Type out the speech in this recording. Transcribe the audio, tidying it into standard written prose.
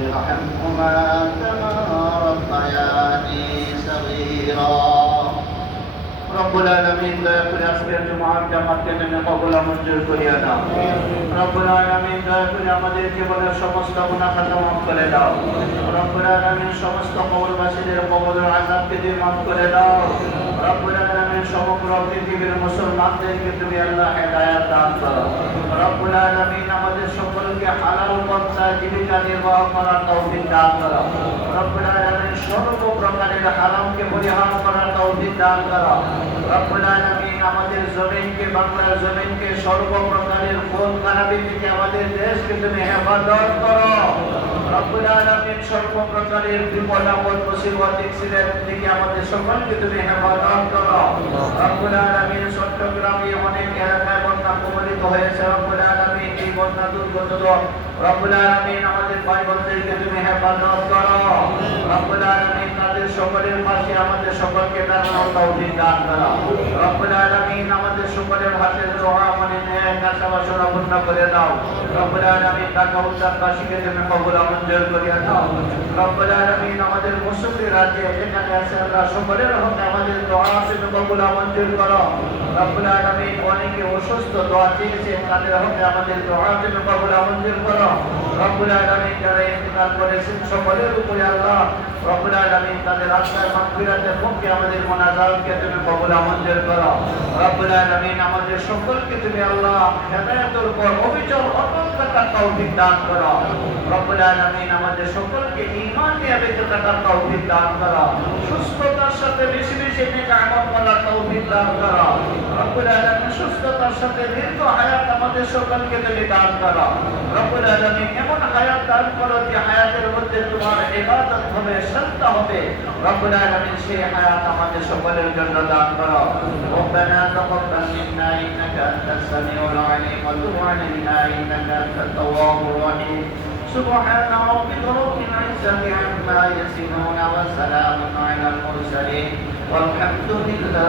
ارحمهما كما ربياني صغيرا رب العالمين দয়া করে আজকের জুমার জামাতকে তুমি কবুল ও মঞ্জুর করিয়া দাও। রব্বুল আলামিন দয়া করে আমাদের জীবনের সমস্ত গুনাহ খাতা মাফ করে দাও। রব্বুল আলামিন সমস্ত কবরবাসীদের কবরের আযাবকে তুমি মাফ করে দাও। রব্বুল আলামিন সমগ্র পৃথিবীর মুসলমানদেরকে তুমি আল্লাহ হেদায়েত দান করো। রব্বুল আলামিন আমাদের সকলকে হালাল পন্থায় জীবিকা নির্বাহ করার তৌফিক দান করো। রব্বুল আলামিন সর্ব প্রকারের হারামকে পরিহার করার তৌফিক দান করো। রব্বুল আলামিন আমাদের জমিনকে, বাংলার জমিনকে সর্ব প্রকারের খুন খারাপি থেকে আমাদের দেশকে তুমি হেফাজত করো। রব্বুল আলামিন সর্ব প্রকারের বিপদ আপদ মুসিবত অ্যাক্সিডেন্ট থেকে আমাদের সকলকে তুমি হেফাজত করো। রব্বুল আলামিন চট্টগ্রামে অনেক এলাকায় বন্যা কবলিত হয়েছে। রব্বুল আলামিন এই বন্যা দুর্গত রব্বুল আলামিন আমাদের ভাই বোনদেরকে তুমি হেফাজত করো। রব্বুল আলামিন তাদের সকলের পাশে আমাদের সকলকে দাঁড়ানোর তৌফিক দান করো। রব্বুল আলামিন আমাদের সকলের হাতের দোয়া মনে নেক আশা বাসনা পূর্ণ করে দাও। রব্বুল আলামিন ঢাকা উত্তরবাসীকে তুমি কবুল ও মঞ্জুর করিয়া দাও। রব্বুল আলামিন আমাদের মুসলিম রাজ্যে যেখানে আছে আল্লাহ সকলের হকে আমাদের দোয়া তুমি কবুল ও মঞ্জুর করো। রব্বুল আলামিন অনেকে অসুস্থ দোয়া চেয়েছে, তাদের হকে আমাদের দোয়া তুমি কবুল ও মঞ্জুর করো। রব্বুল আলামিন যারা ইন্তেকাল করেছেন সকলের উপরে আল্লাহ রব্বুল আলামিন তাদের আত্মার মাগফিরাতের পক্ষে আমাদের মুনাজাতকে তুমি কবুল ও মঞ্জুর করো। রব্বুল আলামিন আমাদের সকলকে তুমি আল্লাহ হেদায়েতের উপর অবিচল অটল থাকার তৌফিক দান করো। রব্বুল আলামিন আমাদের সকলকে ঈমান নিয়ে বেঁচে থাকার তৌফিক দান করো। সুস্থতার সাথে বেশি বেশি নেক আমল করার তৌফিক দান করো। রব্বুল আলামিন সুস্থতার সাথে দীর্ঘ হায়াত আমাদের সকলকে তুমি দান করো। রব্বুল আলামিন এমন হায়াত দান করো যে হায়াতের মধ্যে তোমার ইবাদত হবে, সাজদা হবে। রব্বুল আলামিন সেই হায়াত আমাদের সকলের জন্য দান করো। রব্বানা তাকাব্বাল মিন্না ইন্নাকা আনতাস সামিউল আলিম ওয়া তুব আলাইনা ইন্নাকা আনতাত তাওয়াবুর রহিম। سبحان ربك رب العزة عما يصفون وسلام على المرسلين والحمد لله